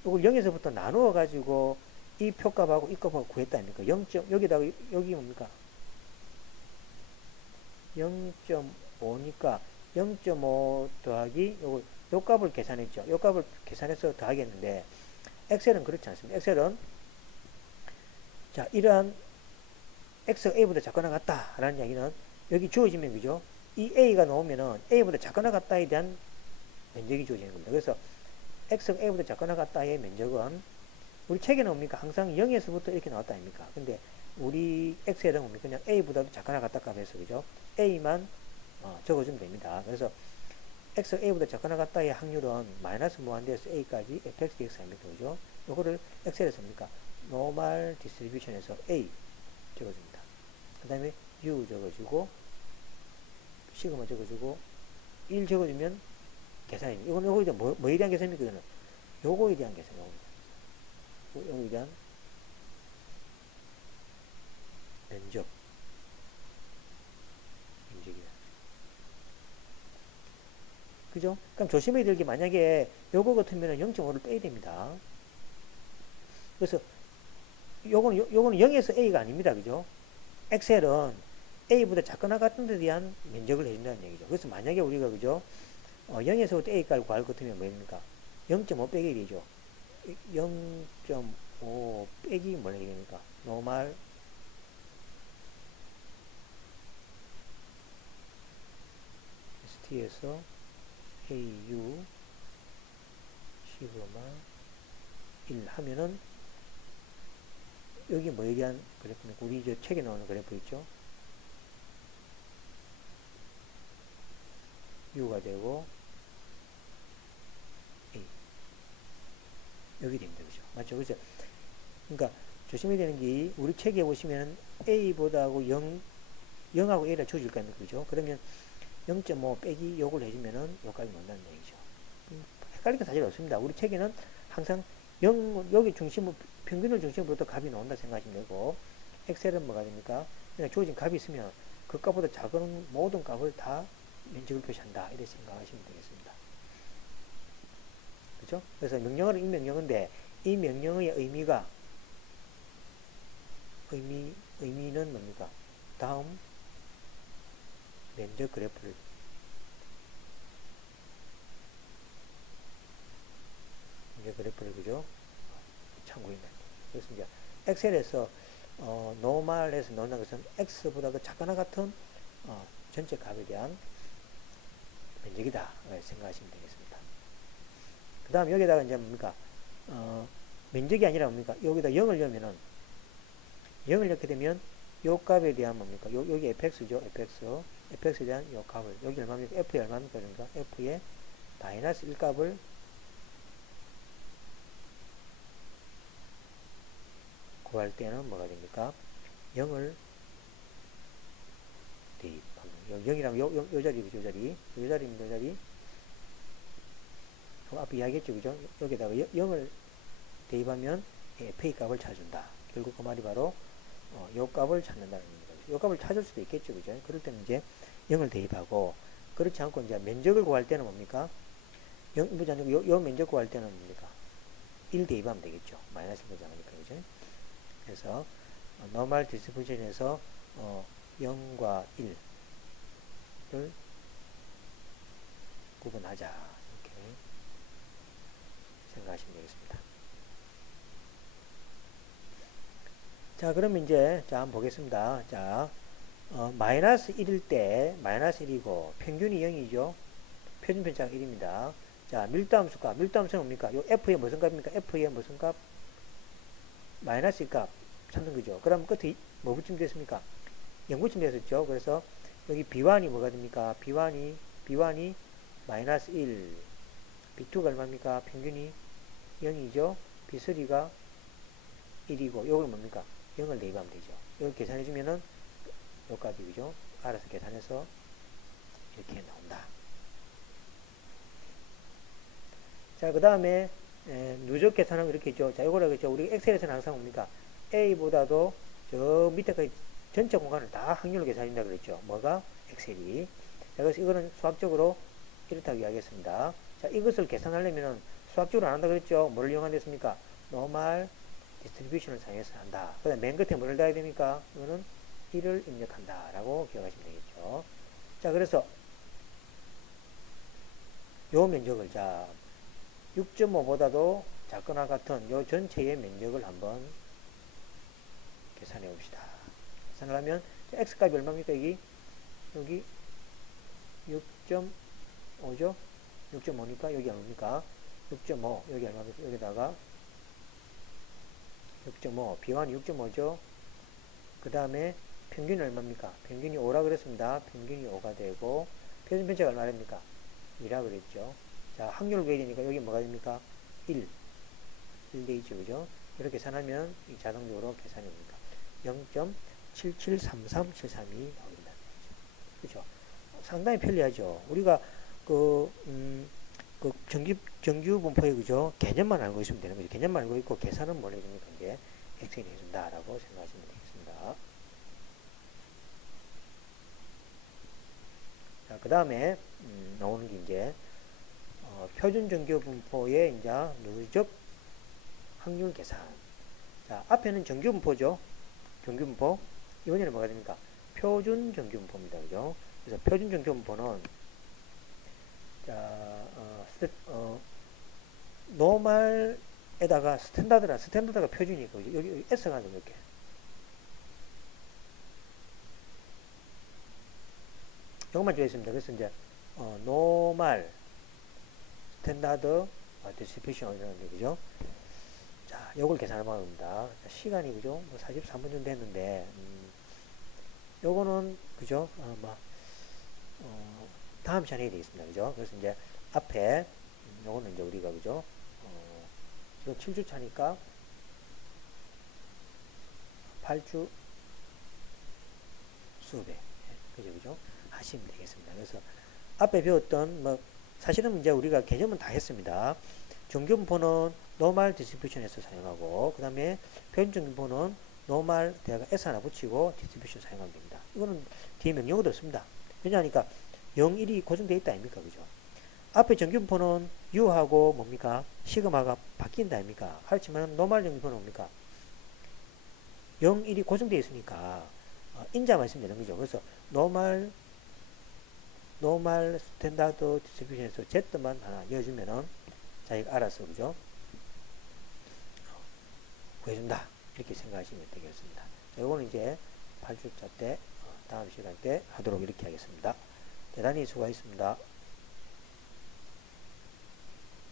이걸 0에서부터 나누어 가지고 이 표값하고 이 값하고 구했다 아닙니까? 0. 여기다가 여기 뭡니까? 0.5니까 0.5 더하기 요 값을 계산했죠. 요 값을 계산해서 더하기 했는데 엑셀은 그렇지 않습니다. 엑셀은 자, 이러한 x가 a보다 작거나 같다 라는 이야기는 여기 주어지면 그죠? 이 a가 나오면은 a보다 작거나 같다에 대한 면적이 주어지는 겁니다. 그래서 x가 a보다 작거나 같다의 면적은 우리 책에 나옵니까? 항상 0에서부터 이렇게 나왔다 아닙니까? 근데 우리 엑셀은 뭡니까? 그냥 a보다도 작거나 같다 값에서 그죠? a만 적어주면 됩니다. 그래서 x a보다 작거나 같다의 확률은 마이너스 무한대에서 a까지 fx dx 아닙니까? 그죠? 요거를 엑셀에서 뭡니까? 노멀 디스트리뷰션에서 a 적어줍니다. 그 다음에 u 적어주고 시그마 적어주고 1 적어주면 계산입니다. 이건 요거에 대한 뭐에 대한 계산입니까? 이거는 요거에 대한 계산. 요거에 대한 면적이다. 그죠? 그럼 조심해야 될 게 만약에 요거 같으면 0.5를 빼야 됩니다. 그래서 요거는 0에서 a가 아닙니다. 그죠? 엑셀은 a보다 작거나 같은 데 대한 면적을 해준다는 얘기죠. 그래서 만약에 우리가 그죠? 0에서부터 a까지 구할 것 같으면 뭐입니까? 0.5 빼기 되죠. 0.5 빼기 뭐라 얘기합니까? 노멀 st에서 au 시그마 1 하면은 여기 뭐에 대한 그래프입니까? 우리 저 책에 나오는 그래프 있죠? u가 되고 a 여기 됩니다. 그죠? 맞죠? 그죠? 그러니까 조심해야 되는 게 우리 책에 보시면 a보다하고 0하고 a를 줘줄 거 아닙니까? 그죠? 그러면 0.5 빼기 요걸 해주면은 요까지 나온다는 얘기죠. 헷갈릴 게 사실 없습니다. 우리 책에는 항상 여기 평균을 중심으로 값이 나온다 생각하시면 되고, 엑셀은 뭐가 됩니까? 그냥 주어진 값이 있으면 그 값보다 작은 모든 값을 다 면적을 표시한다. 이렇게 생각하시면 되겠습니다. 그죠? 그래서 명령어는 이 명령어인데, 이 명령어의 의미는 뭡니까? 다음 면적 그래프를 그죠? 참고했다. 그래서 이제 엑셀에서 노멀에서 넣는 것은 x보다 더 작거나 같은 전체 값에 대한 면적이다 생각하시면 되겠습니다. 그 다음 여기다가 이제 뭡니까 면적이 아니라 뭡니까 여기다 0을 넣으면은 0을 넣게 되면 요 값에 대한 뭡니까 여기 fx죠. fx에 대한 요 값을 여기 얼마입니까 f에 얼마입니까 그러니까 f의 마이너스 1 값을 구할 때는 뭐가 됩니까 0을 대입합니다. 0이라면 요 자리죠. 요 자리입니다. 요 자리. 앞에 이야기했죠. 그죠? 여기다가 0을 대입하면 f의 값을 찾아준다. 결국 그 말이 바로 요 값을 찾는다는 겁니다. 요 값을 찾을 수도 있겠죠. 그죠? 그럴 때는 이제 0을 대입하고 그렇지 않고 이제 면적을 구할 때는 뭡니까? 0, 보지 않고 요 면적 구할 때는 뭡니까? 1 대입하면 되겠죠. 마이너스 보지 않으니까. 그죠? 그래서 normal distribution에서 0과 1을 구분하자. 이렇게 생각하시면 되겠습니다. 자, 그러면 이제, 자, 한번 보겠습니다. 자, 마이너스 1일 때, 마이너스 1이고, 평균이 0이죠. 표준편차가 1입니다. 자, 밀도함수 값. 밀도함수는 뭡니까? 요 F의 무슨 값입니까? F의 무슨 값? 마이너스 1 값 찾는 거죠. 그럼 끝에 뭐 붙이면 됐습니까? 0 붙이면 됐었죠. 그래서 여기 B1이 뭐가 됩니까? B1이 마이너스 1. B2가 얼마입니까? 평균이 0이죠. B3가 1이고, 요걸 뭡니까? 0을 대입하면 되죠. 이걸 계산해주면은 요 값이 그죠? 알아서 계산해서 이렇게 나온다. 자, 그 다음에 누적 계산은 이렇게 있죠. 자, 요거라고 했죠. 우리 엑셀에서는 항상 뭡니까? A보다도 저 밑에까지 전체 공간을 다 확률로 계산한다 그랬죠. 뭐가? 엑셀이. 자, 그래서 이거는 수학적으로 이렇다고 이야기했습니다. 자, 이것을 계산하려면은 수학적으로 안 한다 그랬죠. 뭐를 이용한댔습니까? 노멀 디스트리뷰션을 사용해서 한다. 그 다음 맨 끝에 뭐를 달아야 됩니까? 이거는 1을 입력한다. 라고 기억하시면 되겠죠. 자, 그래서 요 면적을 자 6.5보다도 작거나 같은 요 전체의 면적을 한번 계산해 봅시다. 계산을 하면 x값이 얼마입니까? 여기 6.5죠? 6.5니까 여기 얼마입니까? 6.5 여기 얼마입니까? 여기다가 6.5 B1이 6.5죠? 그 다음에 평균이 얼마입니까? 평균이 5라 그랬습니다. 평균이 5가 되고 표준편차가 얼마 됩니까? 2라 그랬죠. 자, 확률을 구해야 되니까 여기 뭐가 됩니까? 1 돼 있죠. 그죠? 이렇게 계산하면 자동적으로 계산이 옵니까? 0.773373이 나옵니다. 그죠? 상당히 편리하죠. 우리가 그 정규 분포의 그죠? 개념만 알고 있으면 되는 거죠. 개념만 알고 있고 계산은 뭘 해줍니까? 이제 엑셀이 해준다라고 생각하시면 되겠습니다. 자, 그 다음에 나오는 게 이제 표준 정규 분포의 이제 누적 확률 계산. 자, 앞에는 정규 분포죠. 정규 분포. 이번에는 뭐가 됩니까? 표준 정규 분포입니다. 그죠? 그래서 표준 정규 분포는 자, 노멀에다가 스탠다드가 표준이고 여기 S가 이렇게 이것만 주어있습니다. 그래서 이제 노멀 스탠다드 디스트리뷰션 이라는데 그죠? 자, 요걸 계산해 봐봅니다. 시간이 그죠? 뭐 43분 정도 됐는데 요거는 그죠? 다음 시간에 되겠습니다. 그죠? 그래서 이제 앞에 요거는 이제 우리가 그죠? 지금 7주 차니까 8주 수업에 그죠? 하시면 되겠습니다. 그래서 앞에 배웠던 뭐 사실은 이제 우리가 개념은 다 했습니다. 정규분포는 노멀 디스트리뷰션에서 사용하고 그 다음에 표준정규분포는 노멀 대가 S 하나 붙이고 디스트리뷰션 사용하면 됩니다. 이거는 뒤에 명령어도 없습니다. 왜냐하니까 0, 1이 고정되어 있다 아닙니까? 그죠? 앞에 정규분포는 U하고 뭡니까? 시그마가 바뀐다 아닙니까? 그렇지만 노멀 정규분포는 뭡니까? 0, 1이 고정되어 있으니까 인자만 있으면 되는 거죠. 그래서 노멀 스탠다드 디스트리뷰션에서 Z만 하나 넣어주면은 자기가 알아서 그죠? 구해준다. 이렇게 생각하시면 되겠습니다. 이거는 이제 8주차 때 다음 시간 때 하도록 이렇게 하겠습니다. 대단히 수고하셨습니다.